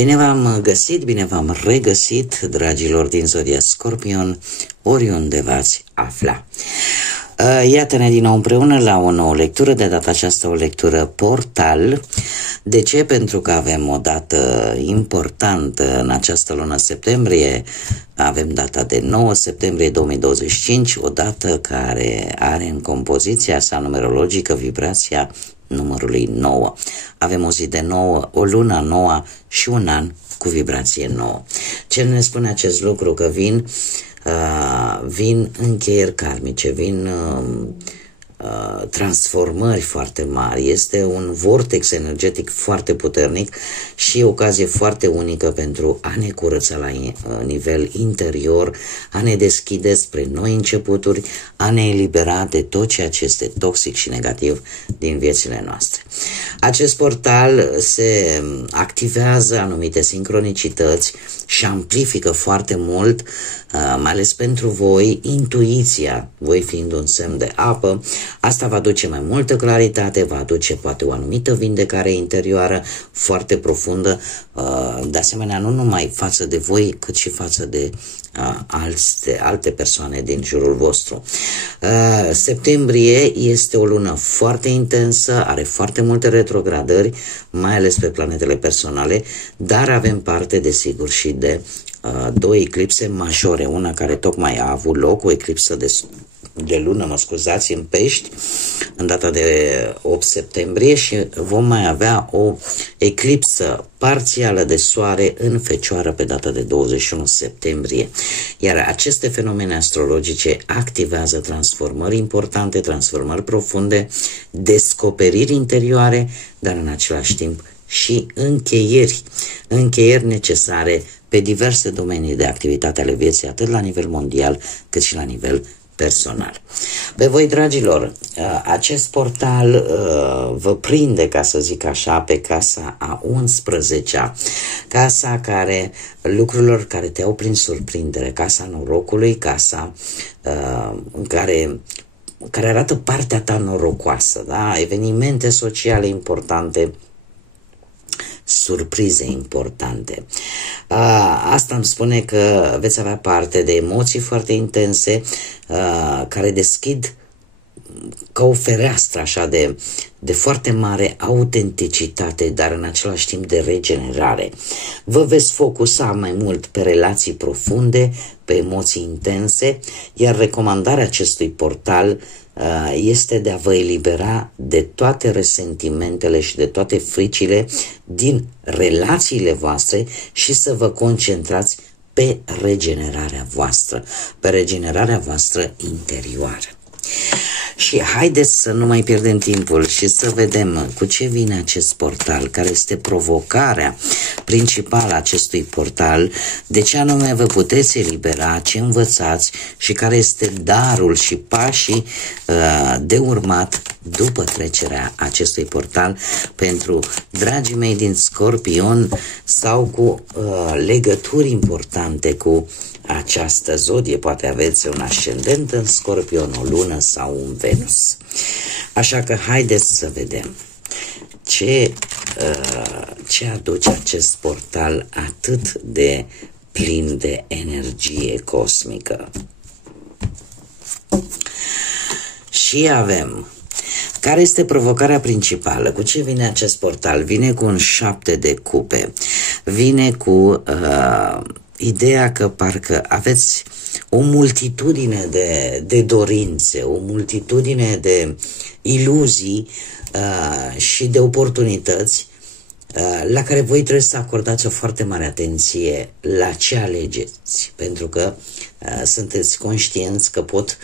Bine v-am găsit, bine v-am regăsit, dragilor din Zodia Scorpion, oriunde v-ați afla. Iată-ne din nou împreună la o nouă lectură, de data aceasta o lectură portal. De ce? Pentru că avem o dată importantă în această lună septembrie, avem data de 9 septembrie 2025, o dată care are în compoziția sa numerologică vibrația numărului 9. Avem o zi de 9, o lună nouă și un an cu vibrație 9. Ce ne spune acest lucru? Că vin încheieri karmice, vin transformări foarte mari, este un vortex energetic foarte puternic și ocazie foarte unică pentru a ne curăța la nivel interior, a ne deschide spre noi începuturi, a ne elibera de tot ceea ce este toxic și negativ din viețile noastre. Acest portal se activează anumite sincronicități și amplifică foarte mult, mai ales pentru voi, intuiția, voi fiind un semn de apă. Asta va aduce mai multă claritate, va aduce poate o anumită vindecare interioară foarte profundă, de asemenea nu numai față de voi, cât și față de alte persoane din jurul vostru. Septembrie este o lună foarte intensă, are foarte multe retrogradări, mai ales pe planetele personale, dar avem parte, desigur, și de două eclipse majore, una care tocmai a avut loc, o eclipsă de lună, mă scuzați, în Pești, în data de 8 septembrie și vom mai avea o eclipsă parțială de soare în Fecioară pe data de 21 septembrie. Iar aceste fenomene astrologice activează transformări importante, transformări profunde, descoperiri interioare, dar în același timp și încheieri necesare pe diverse domenii de activitate ale vieții, atât la nivel mondial cât și la nivel personal. Pe voi, dragilor, acest portal vă prinde, ca să zic așa, pe casa a 11-a, casa lucrurilor care te iau prin surprindere, casa norocului, casa care arată partea ta norocoasă, da? Evenimente sociale importante, surprize importante. Asta îmi spune că veți avea parte de emoții foarte intense care deschid ca o fereastră așa de foarte mare autenticitate, dar în același timp de regenerare. Vă veți focusa mai mult pe relații profunde, pe emoții intense, iar recomandarea acestui portal este de a vă elibera de toate resentimentele și de toate fricile din relațiile voastre și să vă concentrați pe regenerarea voastră interioară. Și haideți să nu mai pierdem timpul și să vedem cu ce vine acest portal, care este provocarea principală a acestui portal, de ce anume vă puteți elibera, ce învățați și care este darul și pașii de urmat după trecerea acestui portal pentru dragii mei din Scorpion sau cu legături importante cu această zodie. Poate aveți un ascendent în Scorpion, o lună sau un Venus. Așa că haideți să vedem ce aduce acest portal atât de plin de energie cosmică. Și avem, care este provocarea principală? Cu ce vine acest portal? Vine cu un 7 de cupe. Vine cu ideea că parcă aveți o multitudine de dorințe, o multitudine de iluzii și de oportunități la care voi trebuie să acordați o foarte mare atenție la ce alegeți, pentru că sunteți conștienți că pot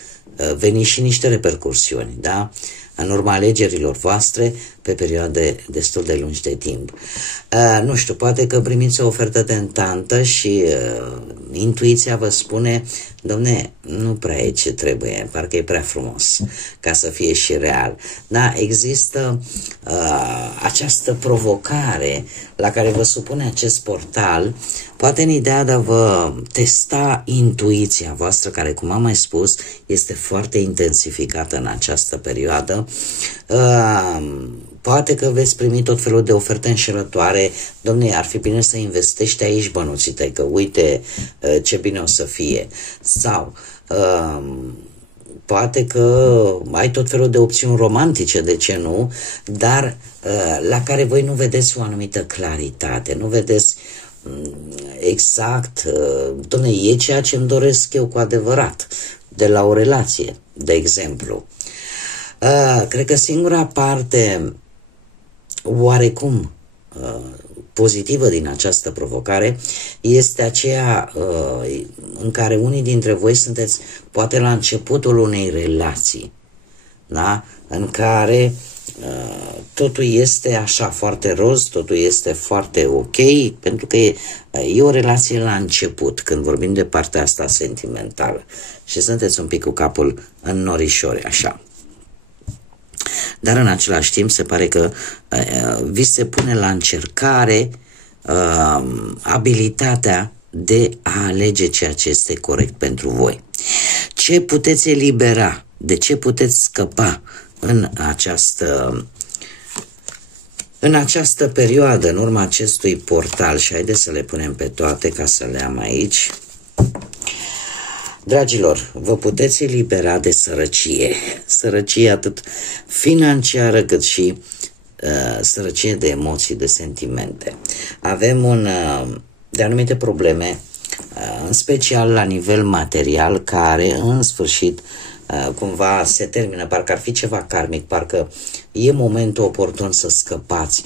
veni și niște repercursiuni, da? În urma alegerilor voastre pe perioade destul de lungi de timp. Nu știu, poate că primiți o ofertă tentantă și intuiția vă spune, domne, nu prea e ce trebuie, parcă e prea frumos ca să fie și real. Da, există această provocare la care vă supune acest portal, poate în ideea de a vă testa intuiția voastră, care, cum am mai spus, este foarte intensificată în această perioadă. Poate că veți primi tot felul de oferte înșelătoare. Dom'le, ar fi bine să investești aici bănuții tăi, că uite ce bine o să fie. Sau poate că ai tot felul de opțiuni romantice, de ce nu, dar la care voi nu vedeți o anumită claritate, nu vedeți exact, dom'le, e ceea ce îmi doresc eu cu adevărat de la o relație, de exemplu. Cred că singura parte oarecum pozitivă din această provocare este aceea în care unii dintre voi sunteți poate la începutul unei relații, da? În care totul este așa foarte roz, totul este foarte ok, pentru că e o relație la început, când vorbim de partea asta sentimentală, și sunteți un pic cu capul în norișori, așa. Dar în același timp se pare că vi se pune la încercare abilitatea de a alege ceea ce este corect pentru voi. Ce puteți elibera, de ce puteți scăpa în această perioadă, în urma acestui portal, și haideți să le punem pe toate ca să le am aici. Dragilor, vă puteți elibera de sărăcie atât financiară cât și sărăcie de emoții, de sentimente. Avem de anumite probleme, în special la nivel material, care în sfârșit cumva se termină, parcă ar fi ceva karmic, parcă e momentul oportun să scăpați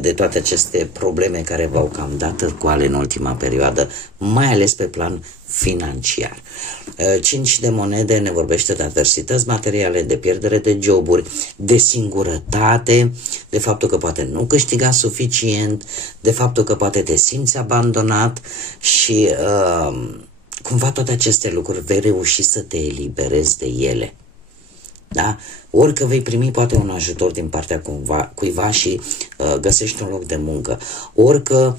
de toate aceste probleme care v-au cam dat coale în ultima perioadă, mai ales pe plan financiar. 5 de monede ne vorbește de adversități materiale, de pierdere de joburi, de singurătate, de faptul că poate nu câștiga suficient, de faptul că poate te simți abandonat și cumva toate aceste lucruri vei reuși să te eliberezi de ele. Da? Ori că vei primi poate un ajutor din partea cuiva și găsești un loc de muncă, ori că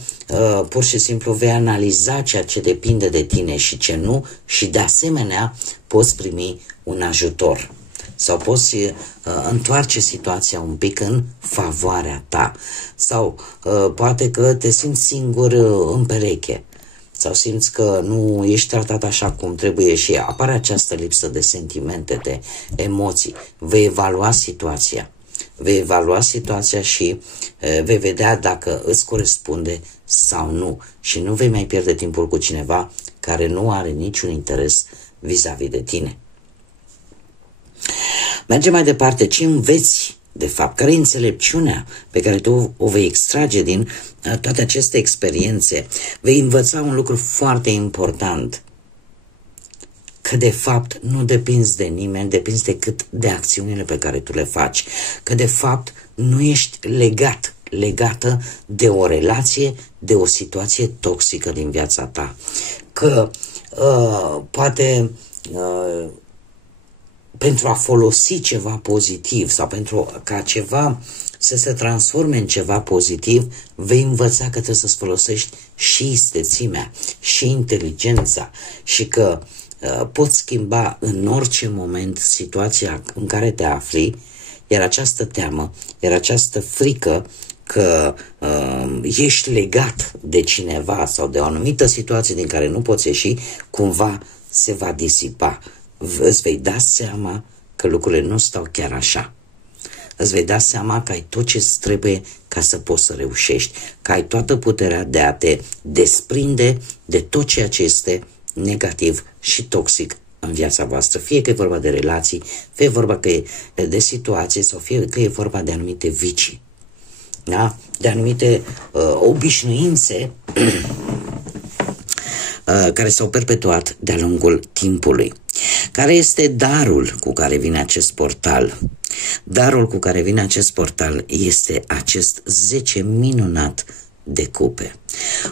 pur și simplu vei analiza ceea ce depinde de tine și ce nu, și de asemenea poți primi un ajutor sau poți întoarce situația un pic în favoarea ta, sau poate că te simți singur în pereche sau simți că nu ești tratat așa cum trebuie și apare această lipsă de sentimente, de emoții. Vei evalua situația și vei vedea dacă îți corespunde sau nu, și nu vei mai pierde timpul cu cineva care nu are niciun interes vis-a-vis de tine. Mergem mai departe. Ce înveți de fapt? Care e înțelepciunea pe care tu o vei extrage din toate aceste experiențe? Vei învăța un lucru foarte important, că de fapt nu depinzi de nimeni, depinzi decât de acțiunile pe care tu le faci, că de fapt nu ești legată de o relație, de o situație toxică din viața ta, că poate pentru a folosi ceva pozitiv sau pentru ca ceva să se transforme în ceva pozitiv, vei învăța că trebuie să-ți folosești și istețimea, și inteligența, și că poți schimba în orice moment situația în care te afli, iar această teamă, iar această frică că ești legat de cineva sau de o anumită situație din care nu poți ieși, cumva se va disipa. Îți vei da seama că lucrurile nu stau chiar așa. Îți vei da seama că ai tot ce îți trebuie ca să poți să reușești, că ai toată puterea de a te desprinde de tot ceea ce este negativ și toxic în viața voastră. Fie că e vorba de relații, fie e vorba că e de situații, sau fie că e vorba de anumite vicii, da? De anumite obișnuințe care s-au perpetuat de-a lungul timpului. Care este darul cu care vine acest portal? Darul cu care vine acest portal este acest 10 minunat de cupe.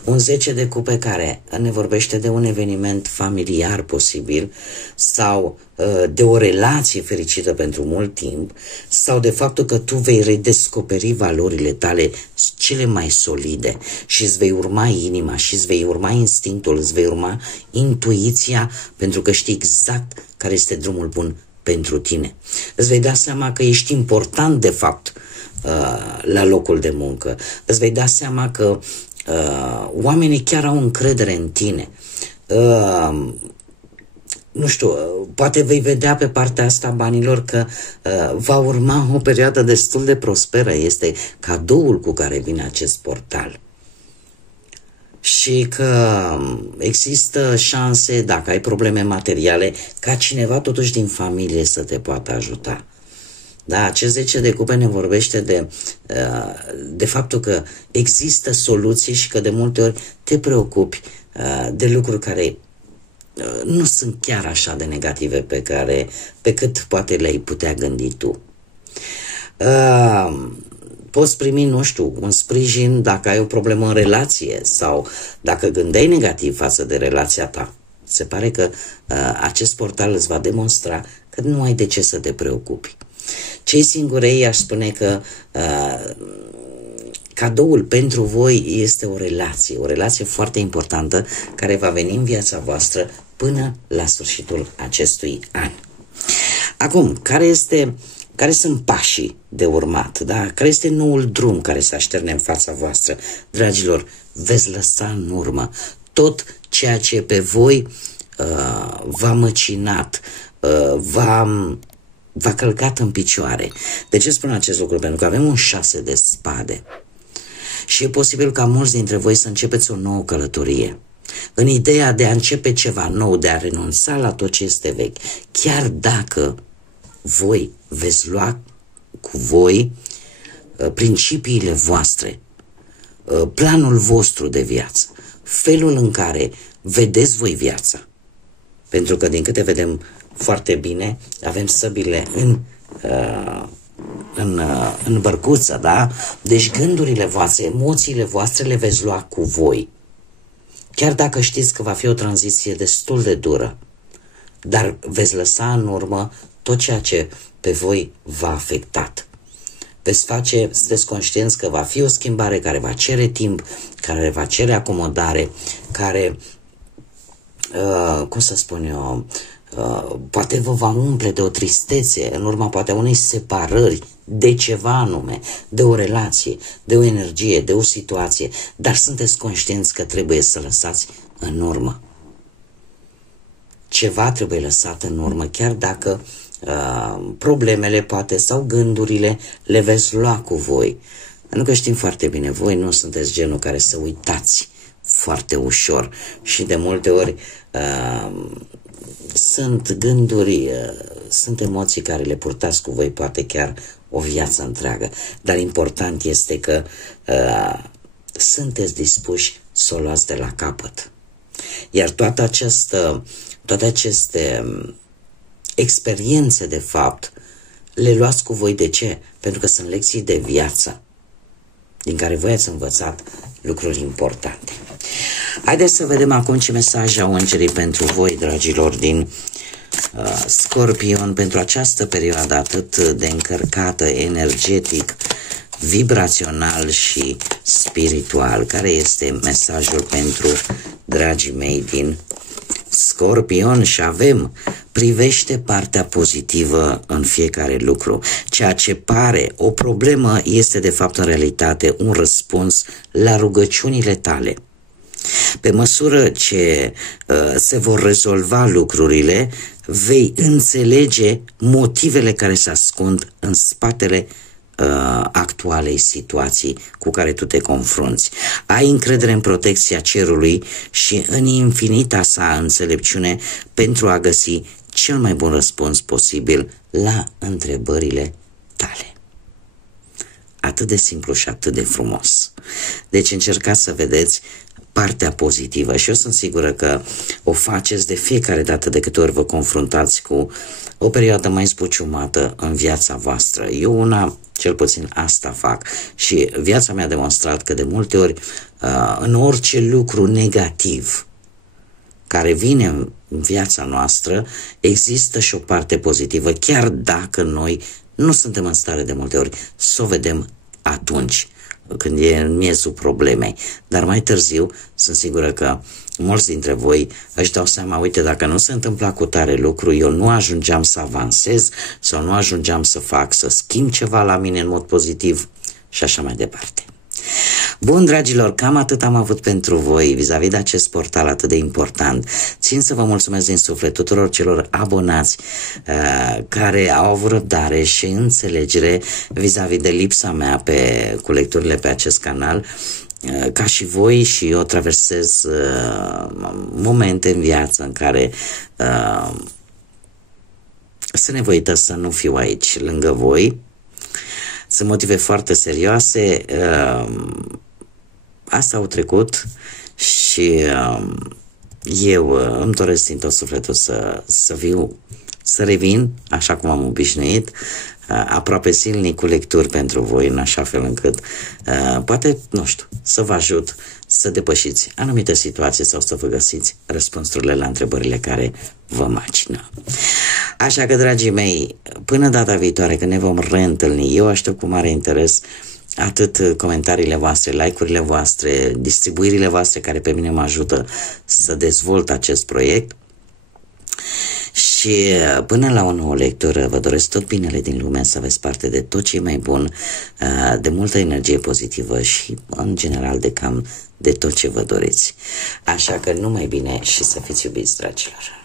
Un 10 de cupe care ne vorbește de un eveniment familiar posibil, sau de o relație fericită pentru mult timp, sau de faptul că tu vei redescoperi valorile tale cele mai solide și îți vei urma inima și îți vei urma instinctul, îți vei urma intuiția, pentru că știi exact care este drumul bun pentru tine. Îți vei da seama că ești important de fapt la locul de muncă. Îți vei da seama că oamenii chiar au încredere în tine. Nu știu, poate vei vedea pe partea asta banilor că va urma o perioadă destul de prosperă. Este cadoul cu care vine acest portal. Și că există șanse, dacă ai probleme materiale, ca cineva totuși din familie să te poată ajuta. Da, acest 10 de cupe ne vorbește de faptul că există soluții și că de multe ori te preocupi de lucruri care nu sunt chiar așa de negative pe cât poate le-ai putea gândi tu. Poți primi, nu știu, un sprijin dacă ai o problemă în relație sau dacă gândeai negativ față de relația ta. Se pare că acest portal îți va demonstra că nu ai de ce să te preocupi. Cei singurei aș spune că cadoul pentru voi este o relație foarte importantă care va veni în viața voastră până la sfârșitul acestui an. Acum, care sunt pașii de urmat? Da? Care este noul drum care se așterne în fața voastră? Dragilor, veți lăsa în urmă tot ceea ce pe voi v-a măcinat, v-a călcat în picioare. De ce spun acest lucru? Pentru că avem un 6 de spade. Și e posibil ca mulți dintre voi să începeți o nouă călătorie. În ideea de a începe ceva nou, de a renunța la tot ce este vechi. Chiar dacă voi veți lua cu voi principiile voastre, planul vostru de viață, felul în care vedeți voi viața. Pentru că, din câte vedem foarte bine, avem săbile în bărcuță, da? Deci gândurile voastre, emoțiile voastre le veți lua cu voi. Chiar dacă știți că va fi o tranziție destul de dură, dar veți lăsa în urmă tot ceea ce pe voi v-a afectat. Sunteți conștienți că va fi o schimbare care va cere timp, care va cere acomodare, care, cum să spun eu, poate vă va umple de o tristețe, în urma poate a unei separări de ceva anume, de o relație, de o energie, de o situație, dar sunteți conștienți că trebuie să lăsați în urmă. Ceva trebuie lăsat în urmă, chiar dacă problemele poate sau gândurile le veți lua cu voi. Pentru că știm foarte bine, voi nu sunteți genul care să uitați foarte ușor și de multe ori sunt gânduri, sunt emoții care le purtați cu voi poate chiar o viață întreagă, dar important este că sunteți dispuși să o luați de la capăt. Iar toate aceste experiențe, de fapt, le luați cu voi. De ce? Pentru că sunt lecții de viață din care voi ați învățat lucruri importante. Haideți să vedem acum ce mesaj au îngerii pentru voi, dragilor, din Scorpion, pentru această perioadă atât de încărcată, energetic, vibrațional și spiritual. Care este mesajul pentru dragii mei din Scorpion? Și avem: privește partea pozitivă în fiecare lucru. Ceea ce pare o problemă este de fapt în realitate un răspuns la rugăciunile tale. Pe măsură ce se vor rezolva lucrurile, vei înțelege motivele care se ascund în spatele actualei situații cu care tu te confrunți. Ai încredere în protecția cerului și în infinita sa înțelepciune pentru a găsi cel mai bun răspuns posibil la întrebările tale. Atât de simplu și atât de frumos. Deci încercați să vedeți partea pozitivă și eu sunt sigură că o faceți de fiecare dată de câte ori vă confruntați cu o perioadă mai zbuciumată în viața voastră. Eu una, cel puțin asta fac și viața mi-a demonstrat că de multe ori în orice lucru negativ care vine în viața noastră există și o parte pozitivă, chiar dacă noi nu suntem în stare de multe ori să o vedem atunci, când e în miezul problemei. Dar mai târziu sunt sigură că mulți dintre voi își dau seama: uite, dacă nu se întâmpla cu tare lucru, eu nu ajungeam să avansez sau nu ajungeam să schimb ceva la mine în mod pozitiv. și așa mai departe. Bun, dragilor, cam atât am avut pentru voi vis-a-vis de acest portal atât de important. Țin să vă mulțumesc din suflet tuturor celor abonați care au avut răbdare și înțelegere vis-a-vis de lipsa mea cu lecturile pe acest canal. Ca și voi, și eu traversez momente în viață în care sunt nevoită să nu fiu aici lângă voi. Sunt motive foarte serioase, asta au trecut și eu îmi doresc din tot sufletul să revin așa cum am obișnuit, aproape zilnic cu lecturi pentru voi, în așa fel încât poate, nu știu, să vă ajut să depășiți anumite situații sau să vă găsiți răspunsurile la întrebările care vă macină. Așa că, dragii mei, până data viitoare când ne vom reîntâlni, eu aștept cu mare interes atât comentariile voastre, like-urile voastre, distribuirile voastre care pe mine mă ajută să dezvolt acest proiect. Și până la o nouă lectură vă doresc tot binele din lume, să aveți parte de tot ce e mai bun, de multă energie pozitivă și în general de tot ce vă doriți. Așa că numai bine și să fiți iubiți, dragilor!